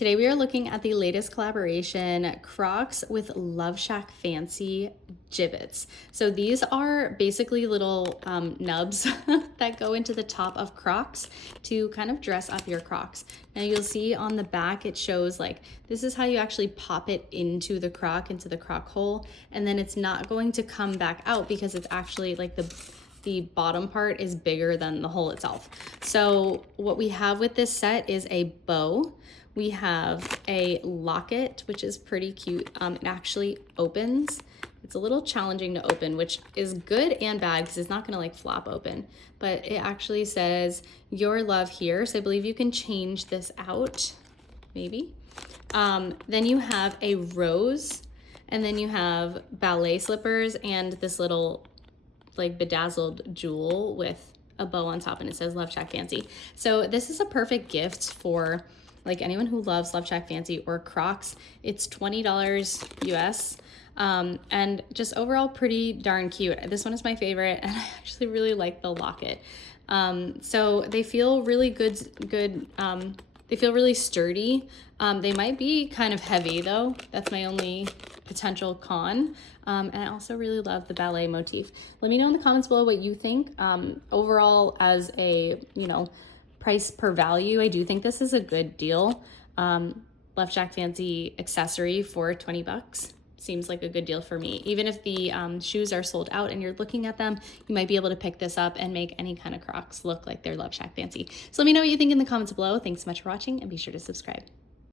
Today we are looking at the latest collaboration, Crocs with LoveShackFancy Jibbitz. So these are basically little nubs that go into the top of Crocs to kind of dress up your Crocs. Now you'll see on the back it shows like this is how you actually pop it into the Croc hole, and then it's not going to come back out because it's actually like the bottom part is bigger than the hole itself. So what we have with this set is a bow. We have a locket, which is pretty cute. It actually opens. It's a little challenging to open, which is good and bad because it's not gonna like flop open, but it actually says your love here. So I believe you can change this out, maybe. Then you have a rose, and then you have ballet slippers and this little like bedazzled jewel with a bow on top, and it says LoveShackFancy. So this is a perfect gift for like anyone who loves LoveShackFancy or Crocs. It's $20 US, and just overall pretty darn cute. This one is my favorite, and I actually really like the locket. So they feel really good. They feel really sturdy. They might be kind of heavy though. That's my only potential con. And I also really love the ballet motif. Let me know in the comments below what you think. Overall, as a, price per value, I do think this is a good deal. LoveShackFancy accessory for 20 bucks seems like a good deal for me. Even if the shoes are sold out and you're looking at them, you might be able to pick this up and make any kind of Crocs look like they're LoveShackFancy. So let me know what you think in the comments below. Thanks so much for watching, and be sure to subscribe.